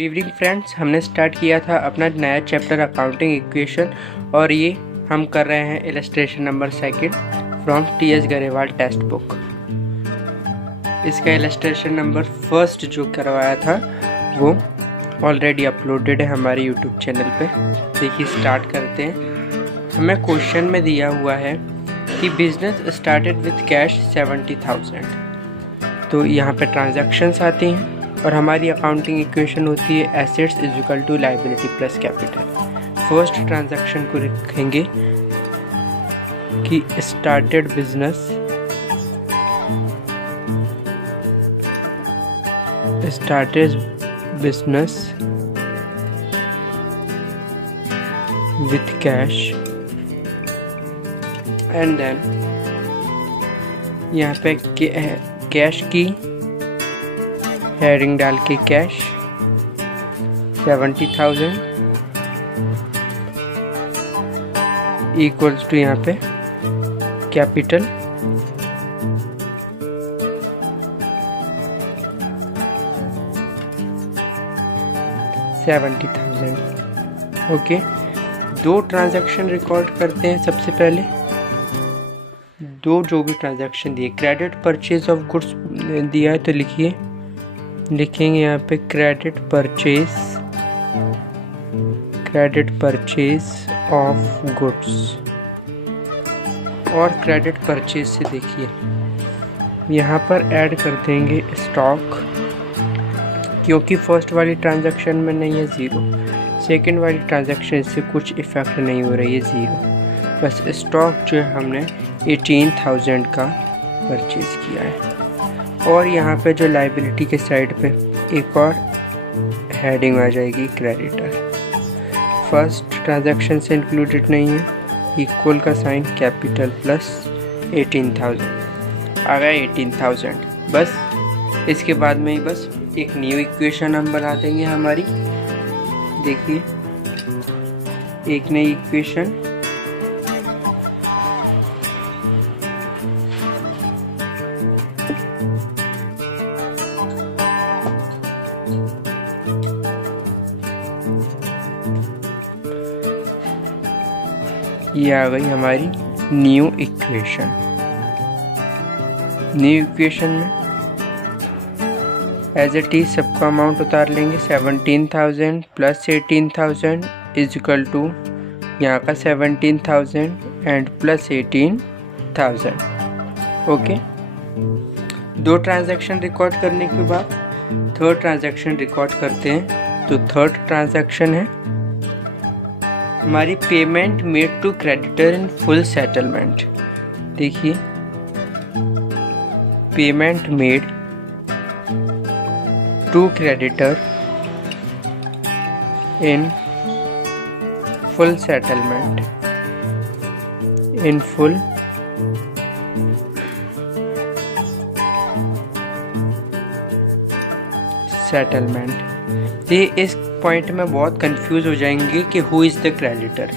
Good evening friends, हमने start किया था अपना नया चैप्टर अकाउंटिंग इक्वेशन और ये हम कर रहे हैं illustration number 2 from T S. Grewal text book. इसका इलस्ट्रेशन नंबर 1 जो करवाया था वो ऑलरेडी अपलोडेड है हमारे यूट्यूब चैनल पे। देखिए स्टार्ट करते हैं। हमें क्वेश्चन में दिया हुआ है कि बिजनेस स्टार्टेड विथ कैश 70,000। तो यहाँ पे ट्रांजैक्शंस आती हैं और हमारी अकाउंटिंग इक्वेशन होती है assets is equal to liability plus capital. First transaction को लिखेंगे कि started business with cash and then यहाँ पे कैश की हेडिंग डाल के कैश 70,000 इक्वल्स टू यहाँ पे कैपिटल $70,000। ओके, दो ट्रांजैक्शन रिकॉर्ड करते हैं। सबसे पहले दो जो भी ट्रांजैक्शन दिए, क्रेडिट परचेज ऑफ गुड्स दिया है तो लिखेंगे यहाँ पे क्रेडिट परचेज ऑफ गुड्स। और क्रेडिट परचेज से देखिए यहाँ पर ऐड कर देंगे स्टॉक, क्योंकि फर्स्ट वाली ट्रांजैक्शन में नहीं है 0, सेकंड वाली ट्रांजैक्शन से कुछ इफेक्ट नहीं हो रही है 0। बस स्टॉक जो है हमने 18,000 का परचेज किया है। और यहाँ पे जो लायबिलिटी के साइड पे एक और हेडिंग आ जाएगी क्रेडिटर। फर्स्ट ट्रांजैक्शन से इंक्लूडेड नहीं है, इक्वल का साइन कैपिटल प्लस 18,000 आ गया 18,000। बस इसके बाद में ही बस एक न्यू इक्वेशन हम बना देंगे हमारी। देखिए एक नई इक्वेशन ये आ गई हमारी न्यू इक्वेशन। न्यू इक्वेशन में एज इट इज सबका अमाउंट उतार लेंगे। 17,000 प्लस 18,000 इज इक्वल टू यहाँ का 17,000 एंड प्लस 18,000। ओके, दो ट्रांजैक्शन रिकॉर्ड करने के बाद थर्ड ट्रांजैक्शन रिकॉर्ड करते हैं। तो थर्ड ट्रांजैक्शन है हमारी payment made to creditor in full settlement. देखिए payment made to creditor in full settlement ये इस पॉइंट में बहुत कंफ्यूज हो जाएंगे कि हु इज़ द क्रेडिटर।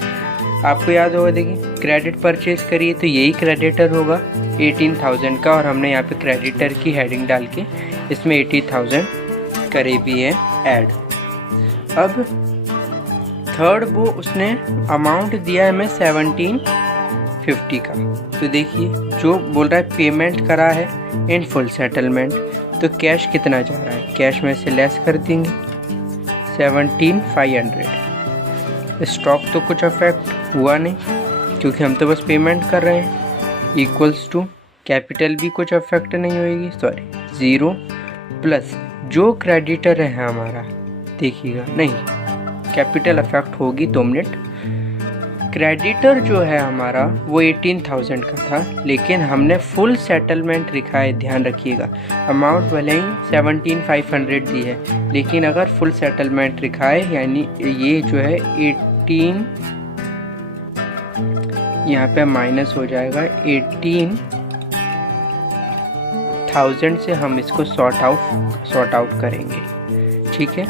आपको याद होगा, देखिए क्रेडिट परचेज करिए तो यही क्रेडिटर होगा 18,000 का, और हमने यहाँ पे क्रेडिटर की हेडिंग डाल के इसमें 80,000 करे भी है ऐड। अब थर्ड वो उसने अमाउंट दिया है हमें 1750 का। तो देखिए जो बोल रहा है पेमेंट करा है इन फुल सेटलमेंट, तो कैश कितना जा रहा है, कैश में से लेस कर देंगे 17,500। स्टॉक तो कुछ अफेक्ट हुआ नहीं क्योंकि हम तो बस पेमेंट कर रहे हैं। इक्वल्स टू कैपिटल भी कुछ अफेक्ट नहीं होएगी, सॉरी 0 प्लस जो क्रेडिटर है हमारा, देखिएगा नहीं कैपिटल अफेक्ट होगी 2 मिनट। क्रेडिटर जो है हमारा वो 18,000 का था, लेकिन हमने फुल सेटलमेंट लिखा है, ध्यान रखिएगा। अमाउंट भले ही 17,500 दी है, लेकिन अगर फुल सेटलमेंट लिखा है यानी ये जो है 18 यहाँ पे माइनस हो जाएगा 18,000 से हम इसको सॉर्ट आउट करेंगे, ठीक है।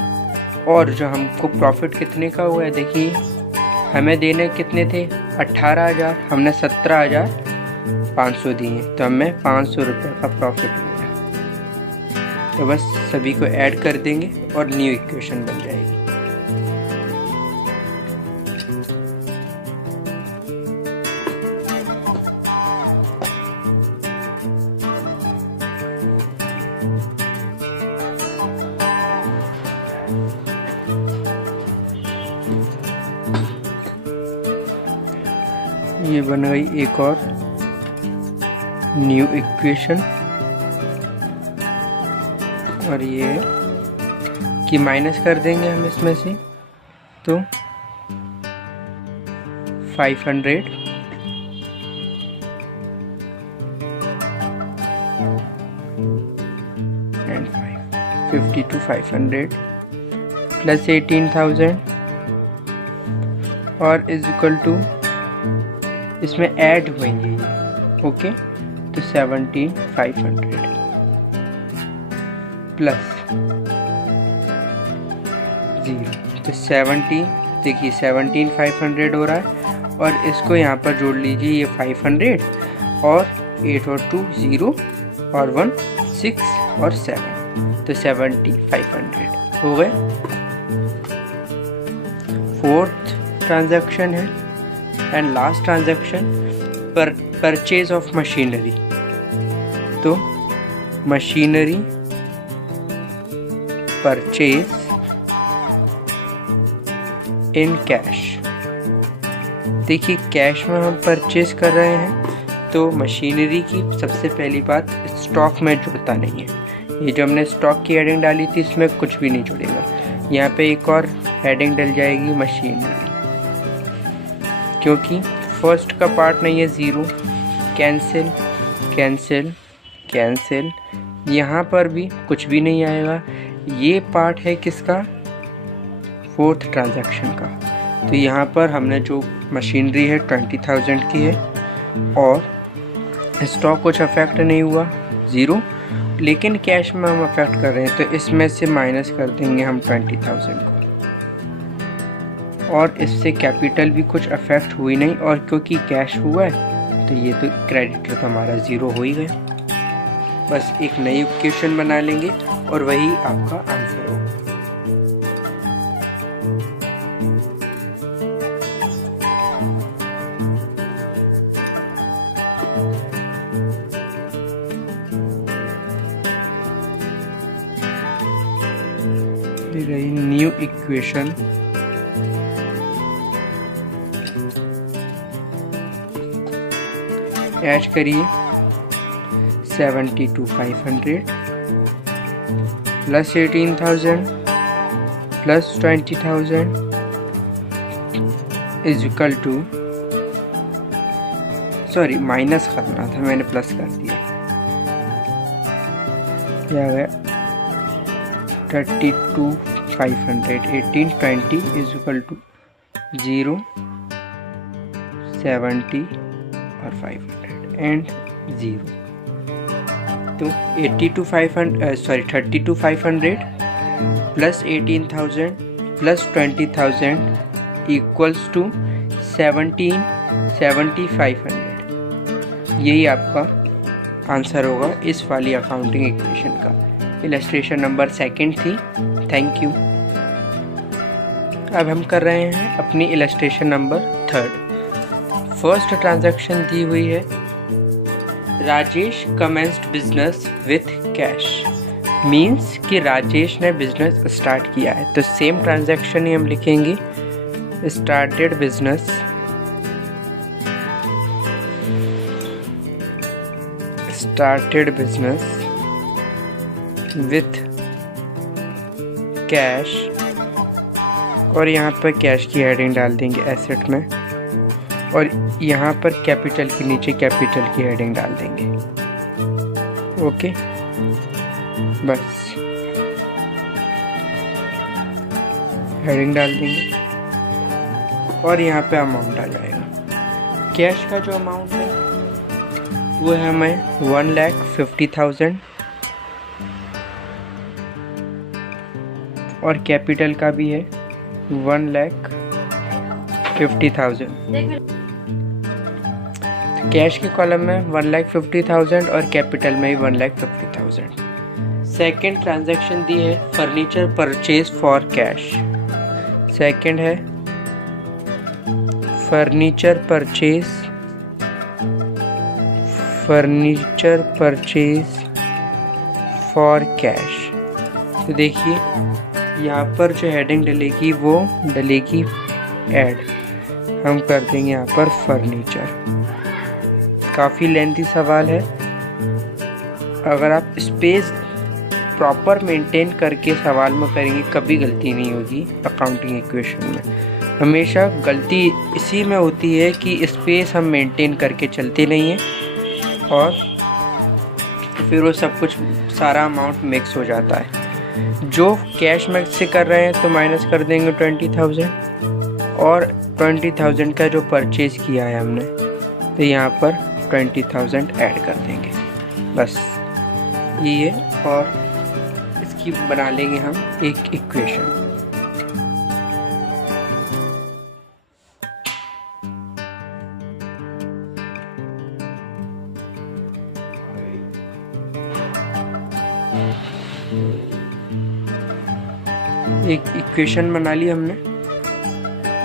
और जो हमको प्रॉफिट कितने का हुआ है, देखिए हमें देने कितने थे 18,000, हमने 17,500 दिए, तो हमें 500 रुपये का प्रॉफिट हुआ। तो बस सभी को ऐड कर देंगे और न्यू इक्वेशन बन जाएगी। ये बन गई एक और न्यू इक्वेशन, और ये कि माइनस कर देंगे हम इसमें से तो 500 and 50 to 500 प्लस 18,000 और इज इक्वल टू इसमें ऐड होंगे ये, ओके, तो 17,500 प्लस 0, तो 70, देखिए 17,500 हो रहा है, और इसको यहाँ पर जोड़ लीजिए, ये 500 और 8 और 2 0 और 1 6 और 7, तो 7,500 हो गए। फोर्थ ट्रांजैक्शन है and last transaction, purchase of machinery. तो मशीनरी परचेज इन कैश। देखिए कैश में हम परचेज कर रहे हैं तो मशीनरी की सबसे पहली बात, स्टॉक में जुड़ता नहीं है। ये जो हमने स्टॉक की हेडिंग डाली थी इसमें कुछ भी नहीं जुड़ेगा। यहाँ पे एक और हेडिंग डल जाएगी मशीनरी, क्योंकि फर्स्ट का पार्ट नहीं है, 0, कैंसिल कैंसिल कैंसिल, यहाँ पर भी कुछ भी नहीं आएगा। ये पार्ट है किसका, फोर्थ ट्रांजैक्शन का। तो यहाँ पर हमने जो मशीनरी है 20,000 की है, और स्टॉक कुछ अफेक्ट नहीं हुआ 0, लेकिन कैश में हम अफेक्ट कर रहे हैं, तो इसमें से माइनस कर देंगे हम 20,000 को, और इससे कैपिटल भी कुछ अफेक्ट हुई नहीं, और क्योंकि कैश हुआ है तो ये तो क्रेडिटर तो हमारा 0 हो ही गया। बस एक नई इक्वेशन बना लेंगे और वही आपका आंसर होगा। ये रही न्यू इक्वेशन, ऐड करिए 72,500 plus 18,000 plus 20,000 is equal to, sorry minus करना था, मैंने प्लस कर दिया, क्या है 32,500, 18 20 इज इक्वल टू 0 70 और 500 एंड 0। तो 32,500 प्लस 18,000 प्लस 20,000 इक्वल्स टू 7,500। यही आपका आंसर होगा इस वाली अकाउंटिंग इक्वेशन का। इलस्ट्रेशन नंबर 2 थी। Thank you. अब हम कर रहे हैं अपनी इलस्ट्रेशन नंबर 3। फर्स्ट ट्रांजैक्शन दी हुई है, Rajesh commenced business with cash, means कि राजेश ने बिजनेस स्टार्ट किया है। तो सेम ट्रांजैक्शन ही हम लिखेंगे, स्टार्टेड बिजनेस विथ कैश, और यहाँ पर कैश की हेडिंग डाल देंगे एसेट में, और यहाँ पर कैपिटल के नीचे कैपिटल की हेडिंग डाल देंगे। ओके, बस हेडिंग डाल देंगे और यहाँ पे अमाउंट आ जाएगा। कैश का जो अमाउंट है वो है हमें 1,50,000 और कैपिटल का भी है 1,50,000। कैश के कॉलम में 1,50,000 और कैपिटल में ही 1,50,000। सेकेंड ट्रांजैक्शन दी है furniture purchase for cash. Second है फर्नीचर परचेज फॉर कैश। तो देखिए यहाँ पर जो हेडिंग डलेगी वो डलेगी ऐड, हम कर देंगे यहाँ पर फर्नीचर। काफ़ी लेंथी सवाल है, अगर आप स्पेस प्रॉपर मेंटेन करके सवाल में करेंगे कभी गलती नहीं होगी। अकाउंटिंग इक्वेशन में हमेशा गलती इसी में होती है कि स्पेस हम मेंटेन करके चलते नहीं हैं और फिर वो सब कुछ सारा अमाउंट मिक्स हो जाता है। जो कैश में से कर रहे हैं तो माइनस कर देंगे 20,000 और 20,000 का जो परचेज किया है हमने तो यहाँ पर 20,000 ऐड कर देंगे, बस ये। और इसकी बना लेंगे हम एक इक्वेशन। एक इक्वेशन बना ली हमने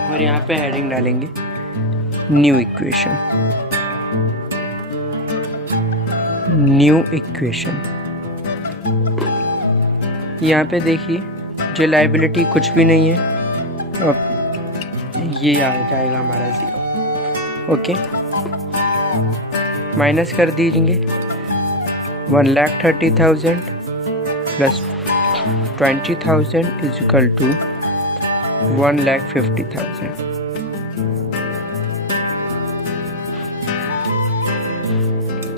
और यहाँ पे हेडिंग डालेंगे न्यू इक्वेशन। यहाँ पे देखिए जो लायबिलिटी कुछ भी नहीं है, अब ये आ जाएगा हमारा 0। ओके, माइनस कर दीजिए 1,30,000 प्लस 20,000 इज इक्वल टू 1,50,000।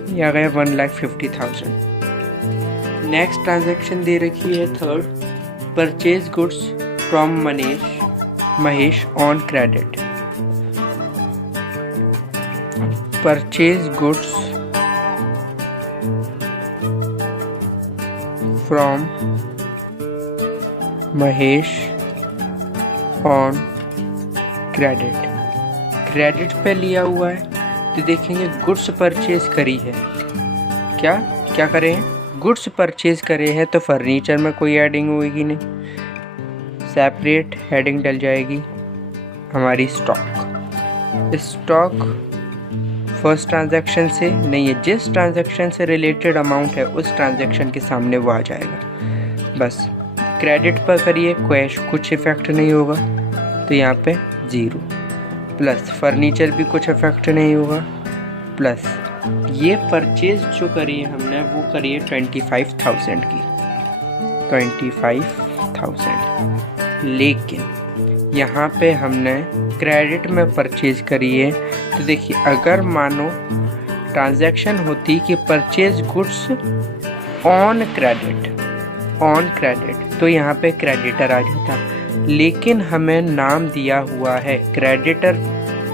ये आ गया 1,50,000। नेक्स्ट ट्रांजैक्शन दे रखी है third, purchase goods from Mahesh on credit. Purchase goods from Mahesh on credit पे लिया हुआ है तो देखेंगे गुड्स परचेज करी है। क्या करें हैं, गुड्स परचेज करे हैं तो फर्नीचर में कोई हेडिंग होगी नहीं, सेपरेट हेडिंग डल जाएगी हमारी स्टॉक फर्स्ट ट्रांजैक्शन से नहीं है, जिस ट्रांजैक्शन से रिलेटेड अमाउंट है उस ट्रांजैक्शन के सामने वो आ जाएगा। बस क्रेडिट पर करिए कैश कुछ इफेक्ट नहीं होगा तो यहाँ पे 0, प्लस फर्नीचर भी कुछ इफेक्ट नहीं होगा, प्लस ये परचेज जो करी है हमने वो करी है 25,000 की, 25,000। लेकिन यहाँ पे हमने क्रेडिट में परचेज करी है तो देखिए अगर मानो ट्रांजैक्शन होती कि परचेज गुड्स ऑन क्रेडिट तो यहाँ पे क्रेडिटर आ जाता, लेकिन हमें नाम दिया हुआ है, क्रेडिटर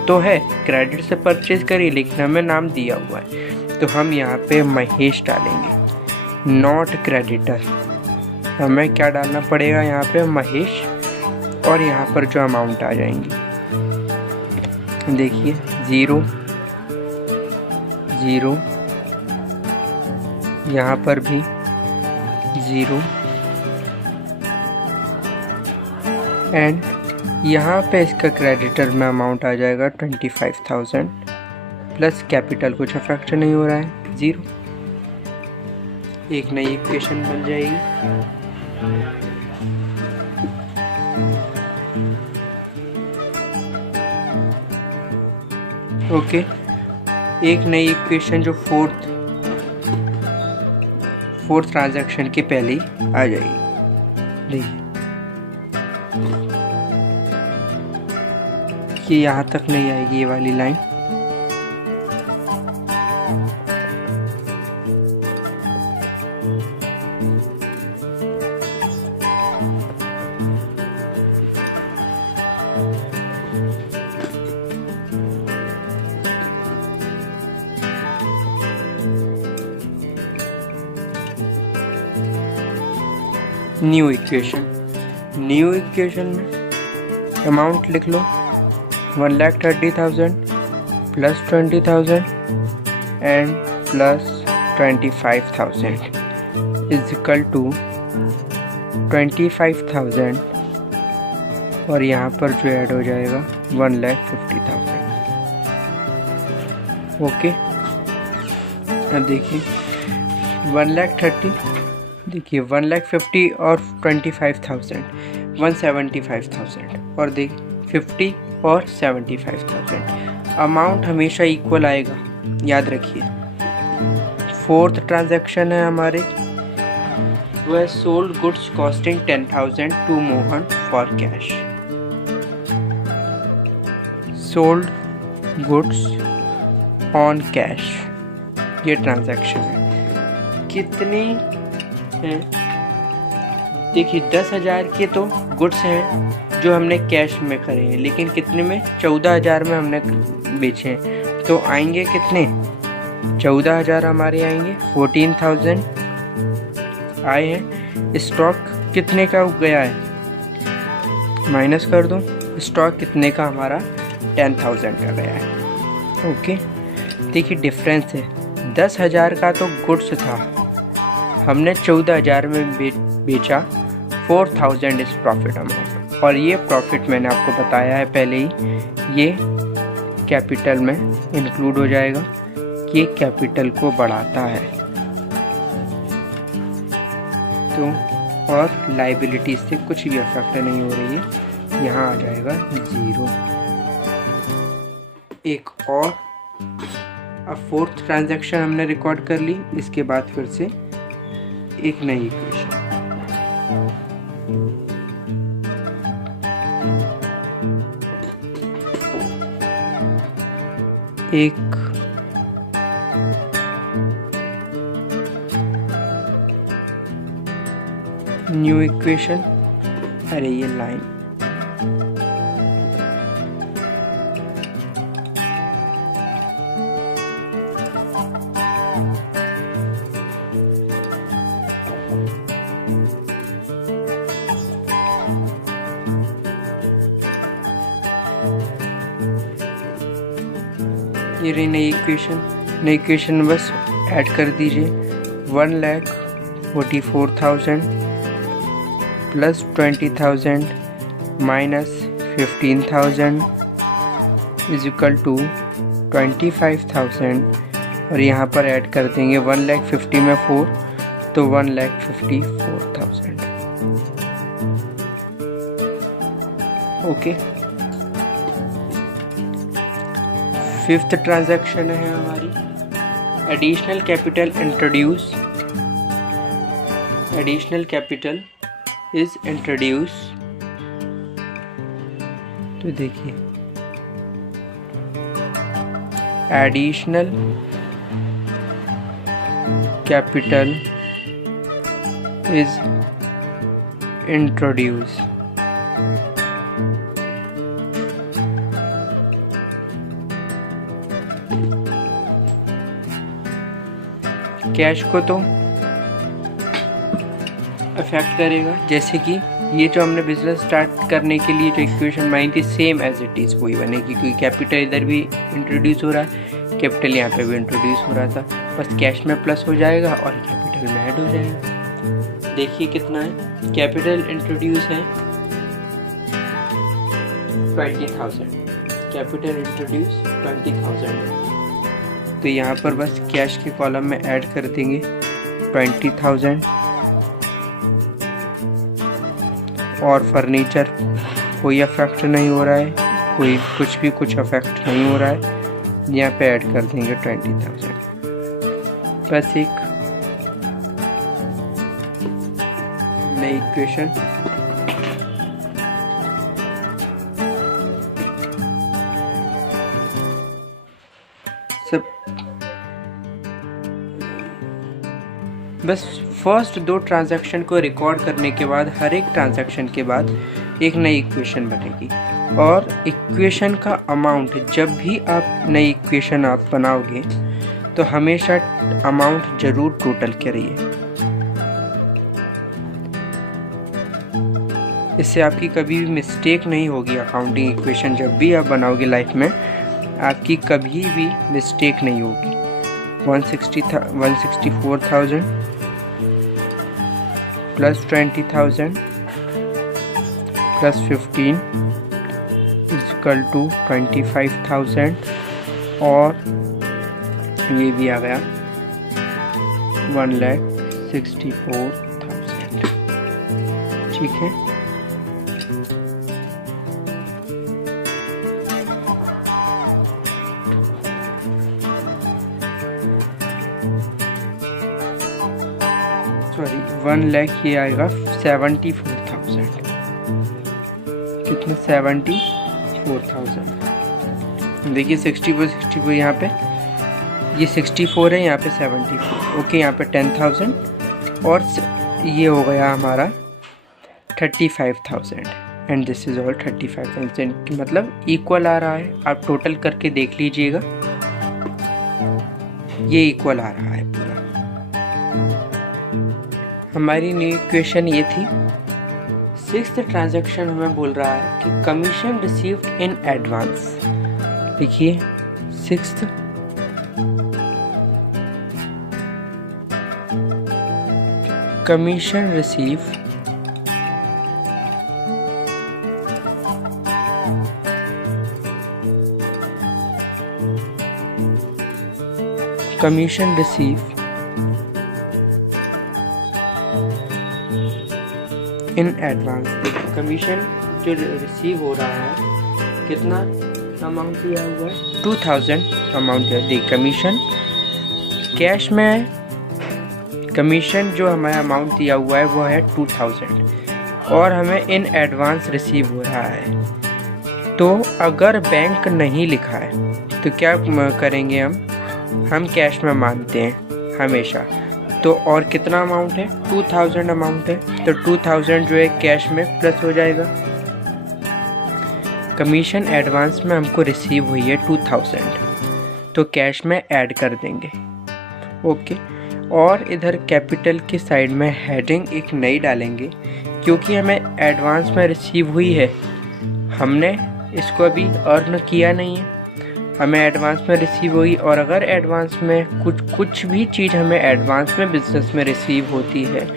तो है, क्रेडिट से परचेज करी लेकिन हमें नाम दिया हुआ है तो हम यहाँ पे महेश डालेंगे, नॉट क्रेडिटर। हमें क्या डालना पड़ेगा यहाँ पे महेश, और यहाँ पर जो अमाउंट आ जाएंगी देखिए 0 0, यहाँ पर भी 0 एंड यहाँ पे इसका क्रेडिटर में अमाउंट आ जाएगा 25,000 प्लस कैपिटल कुछ अफेक्ट नहीं हो रहा है 0। एक नई इक्वेशन बन जाएगी। ओके, एक नई इक्वेशन जो फोर्थ ट्रांजैक्शन के पहले ही आ जाएगी। देखिए कि यहाँ तक नहीं आएगी ये वाली लाइन, न्यू इक्वेशन में अमाउंट लिख लो 1,30,000 plus 20,000 and plus 25,000। Is equal to 25,000 और यहाँ पर जो ऐड हो जाएगा 1,50,000। ओके, अब देखिए 1,30,000, देखिए 1,50,000 और 25,000 175,000 और देखिए 50 और 75,000। अमाउंट हमेशा इक्वल आएगा, याद रखिए। फोर्थ ट्रांजैक्शन है हमारे, वो है sold goods costing 10,000 to Mohan for cash. Sold goods on cash, ये ट्रांजैक्शन है। कितनी है? देखिए 10,000 के तो गुड्स हैं जो हमने कैश में करे हैं, लेकिन कितने में? 14,000 में हमने बेचे हैं। तो आएंगे कितने? 14,000 हमारे आएंगे। 14,000 आए हैं। स्टॉक कितने का गया है? माइनस कर दो। स्टॉक कितने का? हमारा 10,000 का गया है। ओके, देखिए डिफरेंस है। 10,000 का तो गुड्स था, हमने 14,000 में बेचा। 4,000 इज प्रॉफिट अमाउंट, और ये प्रॉफिट मैंने आपको बताया है पहले ही, ये कैपिटल में इंक्लूड हो जाएगा। ये कैपिटल को बढ़ाता है। तो और लाइबिलिटीज से कुछ भी अफेक्ट नहीं हो रही है, यहाँ आ जाएगा 0। एक और अब फोर्थ ट्रांजैक्शन हमने रिकॉर्ड कर ली। इसके बाद फिर से एक नई इक्वेशन, एक न्यू इक्वेशन। अरे ये लाइन, ये रही नई इक्वेशन। नई इक्वेशन बस ऐड कर दीजिए। 1,44,000 plus 20,000 minus 15,000 is equal to 25,000, और यहाँ पर ऐड कर देंगे 1,50,000 में 4, तो 1,54,000। ओके, फिफ्थ ट्रांजैक्शन है हमारी additional capital introduce. Additional capital is introduce. तो देखिए additional capital is introduce. Cash को तो अफेक्ट करेगा, जैसे कि ये जो हमने बिजनेस स्टार्ट करने के लिए जो इक्वेशन बनाई थी सेम एज इट इज़ वही बनेगी, क्योंकि कैपिटल इधर भी इंट्रोड्यूस हो रहा है, कैपिटल यहाँ पे भी इंट्रोड्यूस हो रहा था। बस कैश में प्लस हो जाएगा और कैपिटल में ऐड हो जाएगा। देखिए कितना है, कैपिटल इंट्रोड्यूस है 20,000, कैपिटल इंट्रोड्यूस 20,000 है। तो यहाँ पर बस कैश के कॉलम में ऐड कर देंगे 20,000, और फर्नीचर कोई अफेक्ट नहीं हो रहा है, कोई कुछ अफेक्ट नहीं हो रहा है, यहाँ पे ऐड कर देंगे 20,000। बस एक नई इक्वेशन, सब बस फर्स्ट दो ट्रांजैक्शन को रिकॉर्ड करने के बाद हर एक ट्रांजैक्शन के बाद एक नई इक्वेशन बनेगी, और इक्वेशन का अमाउंट जब भी आप नई इक्वेशन आप बनाओगे तो हमेशा अमाउंट जरूर टोटल करिए। इससे आपकी कभी भी मिस्टेक नहीं होगी। अकाउंटिंग इक्वेशन जब भी आप बनाओगे लाइफ में, आपकी कभी भी मिस्टेक नहीं होगी। 164,000 प्लस 20,000 प्लस 15 इक्वल टू 25,000 और ये भी आ गया 1,64,000। ठीक है, सॉरी 1 लाख ये आएगा 74,000। कितने? 74,000। देखिए 64 यहाँ पे, ये 64 है, यहाँ पे 74। ओके, यहाँ पे 10,000 और ये हो गया हमारा 35,000 एंड दिस इज ऑल 35,000। मतलब इक्वल आ रहा है। आप टोटल करके देख लीजिएगा, ये इक्वल आ रहा है पूरा। हमारी न्यू इक्वेशन ये थी। सिक्स्थ ट्रांजैक्शन हमें बोल रहा है कि कमीशन रिसीव्ड इन एडवांस। देखिए sixth commission receive in advance. देखिए कमीशन जो रिसीव हो रहा है, कितना अमाउंट दिया हुआ है? 2,000 अमाउंट दिया। देखिए कमीशन कैश में, कमीशन जो हमारा अमाउंट दिया हुआ है वो है 2,000 और हमें इन एडवांस रिसीव हो रहा है। तो अगर बैंक नहीं लिखा है तो क्या करेंगे हम कैश में मानते हैं हमेशा। तो और कितना अमाउंट है? 2,000 अमाउंट है, तो 2,000 जो है कैश में प्लस हो जाएगा। कमीशन एडवांस में हमको रिसीव हुई है 2,000, तो कैश में ऐड कर देंगे। ओके, और इधर कैपिटल की साइड में हेडिंग एक नई डालेंगे, क्योंकि हमें एडवांस में रिसीव हुई है, हमने इसको अभी अर्न किया नहीं है, हमें एडवांस में रिसीव हुई। और अगर एडवांस में कुछ भी चीज़ हमें एडवांस में बिजनेस में रिसीव होती है,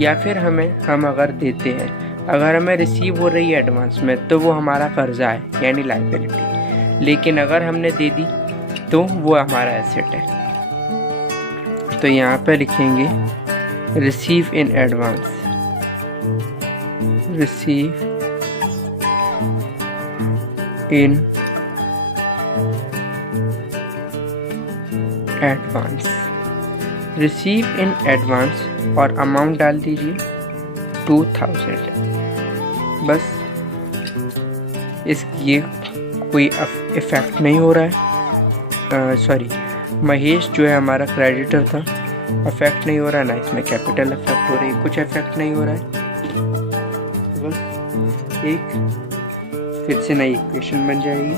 या फिर हम अगर देते हैं, अगर हमें रिसीव हो रही है एडवांस में, तो वो हमारा कर्जा है, यानी लायबिलिटी। लेकिन अगर हमने दे दी तो वो हमारा एसेट है। तो यहाँ पे लिखेंगे receive in advance, receive in advance, receive in advance और अमाउंट डाल दीजिए 2,000। बस ये कोई इफेक्ट नहीं हो रहा है। सॉरी, महेश जो है हमारा क्रेडिटर था, अफेक्ट नहीं हो रहा, ना इसमें कैपिटल अफेक्ट हो रही है, कुछ अफेक्ट नहीं हो रहा है। बस एक फिर से नई इक्वेशन बन जाएगी।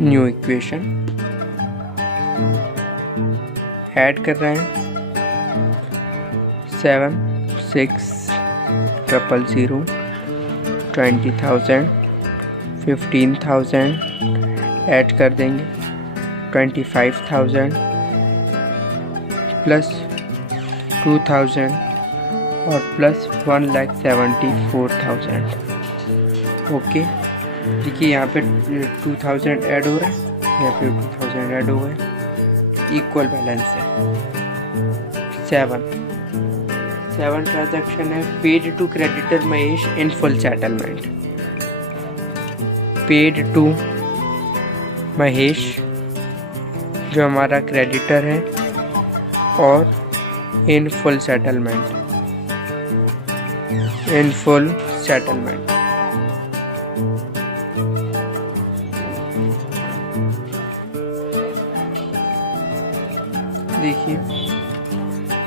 न्यू इक्वेशन ऐड कर रहे हैं 7,6,000 20,000 15,000 ऐड कर देंगे 25,000 प्लस 2,000 और प्लस 1,74,000। ओके, देखिए यहाँ पे 2,000 ऐड हो रहा है, यहाँ पे 2,000 ऐड हो गए, इक्वल बैलेंस है। 7 ट्रांजैक्शन है। Paid to creditor Mahesh in full settlement, paid to Mahesh जो हमारा क्रेडिटर है और in full settlement, in full settlement. देखिए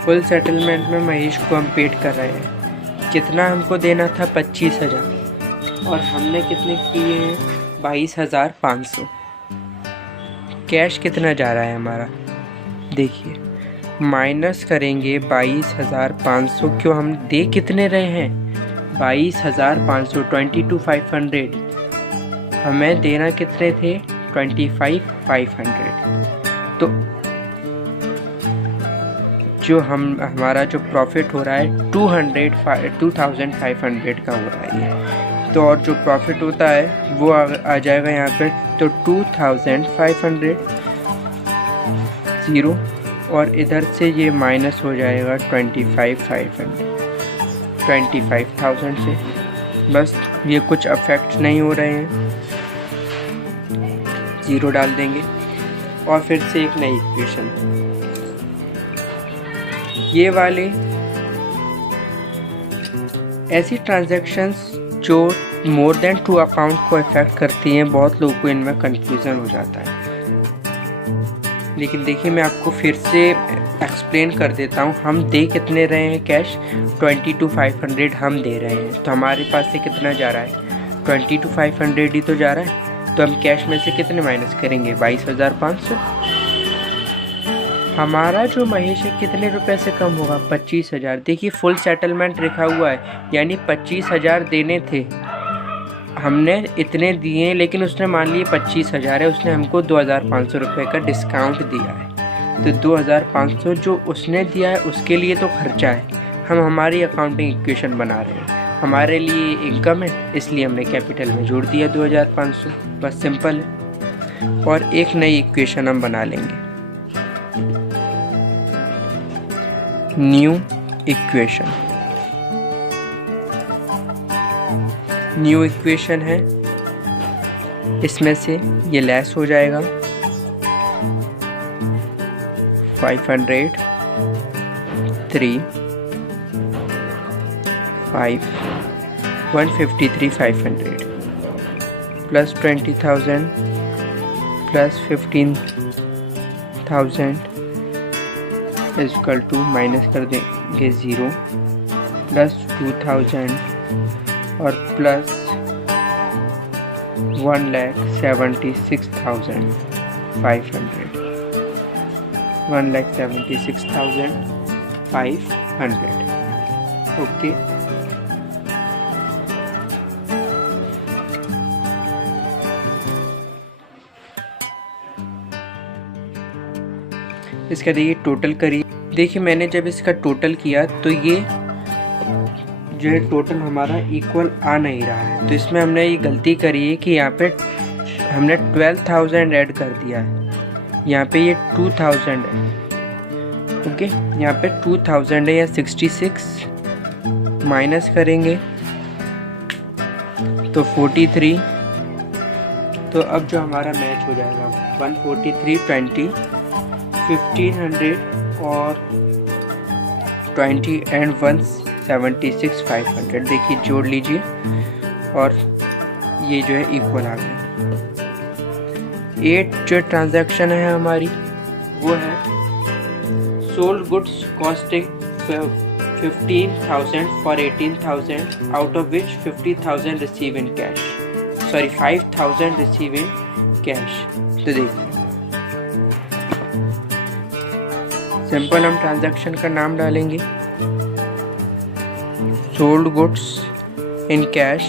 फुल सेटलमेंट में महेश को हम पेड कर रहे हैं। कितना हमको देना था? 25,000 और हमने कितने किए हैं? 22,500। कैश कितना जा रहा है हमारा? देखिए माइनस करेंगे 22,500। क्यों, हम दे कितने रहे हैं? 22,500, 22,500। हमें देना कितने थे? 25,500। तो जो हमारा जो प्रॉफिट हो रहा है 2,500 का हो रहा है ये। तो और जो प्रॉफिट होता है वो आ जाएगा यहाँ पे, तो 2,500 ज़ीरो, और इधर से ये माइनस हो जाएगा 25,000 से। बस ये कुछ अफेक्ट नहीं हो रहे हैं, ज़ीरो डाल देंगे और फिर से एक नई इक्वेशन। ये वाले ऐसी ट्रांजैक्शंस जो मोर देन 2 अकाउंट को अफेक्ट करती हैं, बहुत लोगों को इनमें कंफ्यूजन हो जाता है। लेकिन देखिए, मैं आपको फिर से एक्सप्लेन कर देता हूँ। हम दे कितने रहे हैं कैश? 22,500 हम दे रहे हैं। तो हमारे पास से कितना जा रहा है? 22,500 ही तो जा रहा है। तो हम कैश में से कितने माइनस करेंगे? 22,500। हमारा जो महेश है कितने रुपए से कम होगा? 25,000। देखिए, फुल सेटलमेंट लिखा हुआ है, यानी 25,000 देने थे, हमने इतने दिए, लेकिन उसने मान लिए 25,000 है, उसने हमको 2,500 रुपये का डिस्काउंट दिया है। तो 2,500 जो उसने दिया है उसके लिए तो खर्चा है। हम हमारी अकाउंटिंग इक्वेशन बना रहे हैं, हमारे लिए इनकम है, इसलिए हमने कैपिटल में जोड़ दिया 2,500। बस सिंपल है। और एक नई इक्वेशन हम बना लेंगे, न्यू इक्वेशन। न्यू इक्वेशन है, इसमें से ये लेस हो जाएगा 500, 3, 5, 153,500 प्लस 20,000 प्लस 15,000 इक्वल टू, माइनस कर देंगे 0, प्लस 2,000 और प्लस 1,76,500, 1,76,500। ओके, इसका देखिए टोटल करिए। देखिए, मैंने जब इसका टोटल किया तो ये जो है टोटल हमारा इक्वल आ नहीं रहा है। तो इसमें हमने ये गलती करी है कि यहाँ पे हमने 12,000 ऐड कर दिया है, यहाँ पे ये 2,000 है। ओके, यहाँ पे 2,000 है, या 66 माइनस करेंगे तो 43। तो अब जो हमारा मैच हो जाएगा 143, 20, 1,500 और 20 एंड 176,500। देखिए, जोड़ लीजिए और ये जो है इक्वल आ गया। 8 जो ट्रांजैक्शन है हमारी वो है sold goods costing 15,000 for 18,000, out of which 50,000 receive in cash, sorry 5,000 receive in cash. तो देखिए, सिंपल हम ट्रांजैक्शन का नाम डालेंगे, सोल्ड गुड्स इन कैश।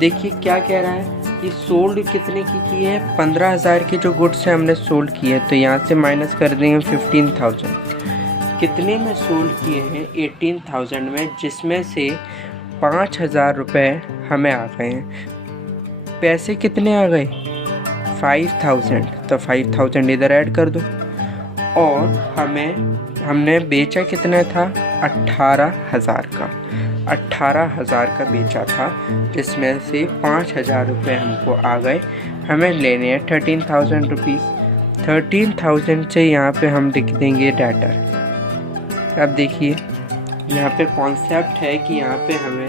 देखिए क्या कह रहा है कि सोल्ड कितने की है? 15,000 के जो गुड्स हैं हमने सोल्ड किए, तो यहाँ से माइनस कर देंगे 15,000। कितने में सोल्ड किए हैं? 18,000 में, जिसमें से 5,000 रुपये हमें आ गए हैं। पैसे कितने आ गए? 5,000। तो 5,000 इधर ऐड कर दो। और हमने बेचा कितना था? 18,000 का। 18,000 का बेचा था, जिसमें से 5,000 रुपये हमको आ गए। हमें लेने हैं 13,000 रुपीज़। 13,000 से यहाँ पे हम लिख देंगे डेटर। अब देखिए, यहाँ पे कॉन्सेप्ट है कि यहाँ पे हमें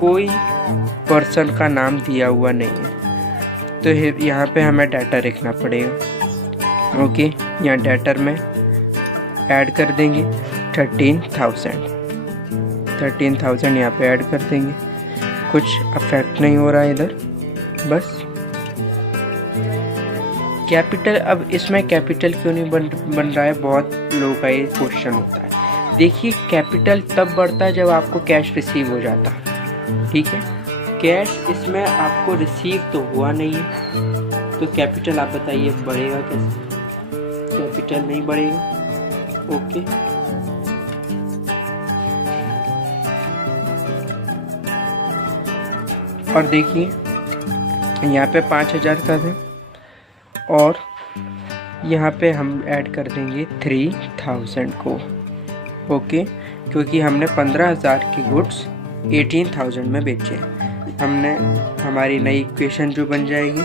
कोई पर्सन का नाम दिया हुआ नहीं है, तो यहाँ पे हमें डेटर लिखना पड़ेगा। ओके, यहाँ डेटर में ऐड कर देंगे 13,000 यहाँ पे ऐड कर देंगे। कुछ अफेक्ट नहीं हो रहा है इधर, बस कैपिटल, अब इसमें कैपिटल क्यों नहीं बन रहा है, बहुत लोगों का ये क्वेश्चन होता है। देखिए कैपिटल तब बढ़ता है जब आपको कैश रिसीव हो जाता है, ठीक है। कैश इसमें आपको रिसीव तो हुआ नहीं है, तो कैपिटल आप बताइए बढ़ेगा कैसे, कैपिटल नहीं बढ़ेगा। ओके, और देखिए यहाँ पे 5000 का था और यहाँ पे हम ऐड कर देंगे 3000 को। ओके, क्योंकि हमने 15000 की गुड्स 18000 में बेचे। हमने हमारी नई इक्वेशन जो बन जाएगी,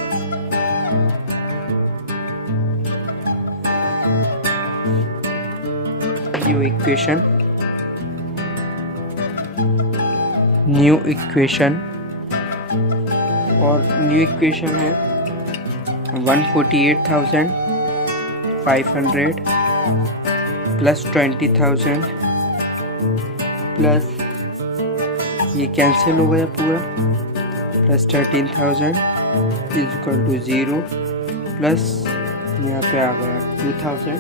न्यू इक्वेशन, और न्यू इक्वेशन है 148,500 प्लस 20,000 प्लस ये कैंसिल हो गया पूरा, plus 13,000 is equal to 0 plus यहाँ पे आ गया 2,000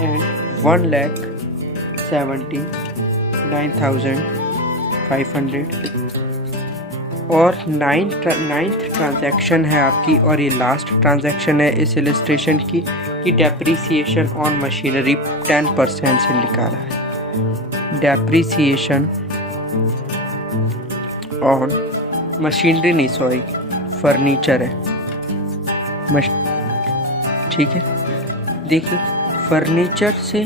एंड 1,79,500 और नाइन्थ ट्रांजैक्शन है आपकी, और ये लास्ट ट्रांजैक्शन है इस इलस्ट्रेशन की कि डेप्रीसिएशन ऑन मशीनरी 10% से निकाला है। डेप्रीसिएशन ऑन मशीनरी नहीं, सॉरी फर्नीचर है, ठीक है। देखिए फर्नीचर से,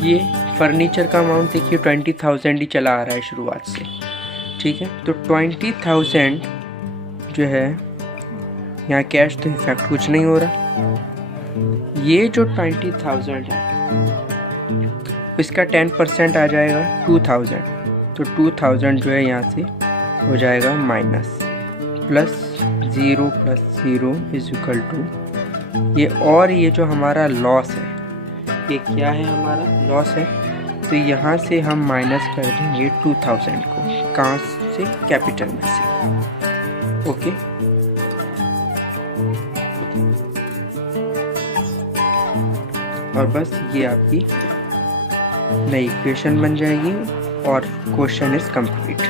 ये फर्नीचर का अमाउंट देखिए 20,000 ही चला आ रहा है शुरुआत से, ठीक है। तो 20,000 जो है यहाँ कैश तो इफेक्ट कुछ नहीं हो रहा। ये जो 20,000 है इसका 10% आ जाएगा 2,000, तो 2,000 जो है यहाँ से हो जाएगा minus, plus 0 plus 0 is equal to ये, और ये जो हमारा लॉस है, ये क्या है हमारा लॉस है, तो यहाँ से हम माइनस कर देंगे 2,000 को, कहाँ से, कैपिटल में से। ओके, और बस ये आपकी नई इक्वेशन बन जाएगी और question is complete.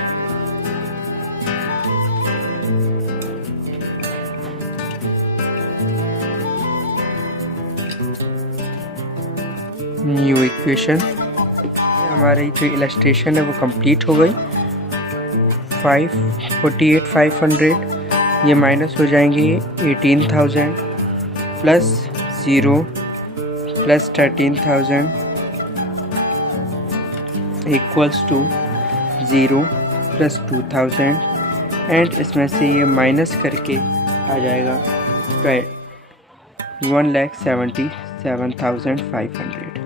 New equation, हमारी जो इलस्ट्रेशन है वो कंप्लीट हो गई। 548,500 ये माइनस हो जाएंगे 18,000 plus 0 plus 13,000 equals to 0 plus 2,000 and इसमें से ये माइनस करके आ जाएगा 1,77,500।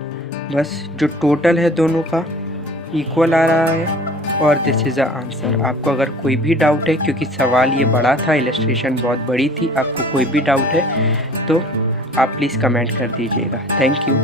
बस जो टोटल है दोनों का इक्वल आ रहा है और दिस इज़ द आंसर। आपको अगर कोई भी डाउट है, क्योंकि सवाल ये बड़ा था, इलस्ट्रेशन बहुत बड़ी थी, आपको कोई भी डाउट है तो आप प्लीज़ कमेंट कर दीजिएगा। Thank you.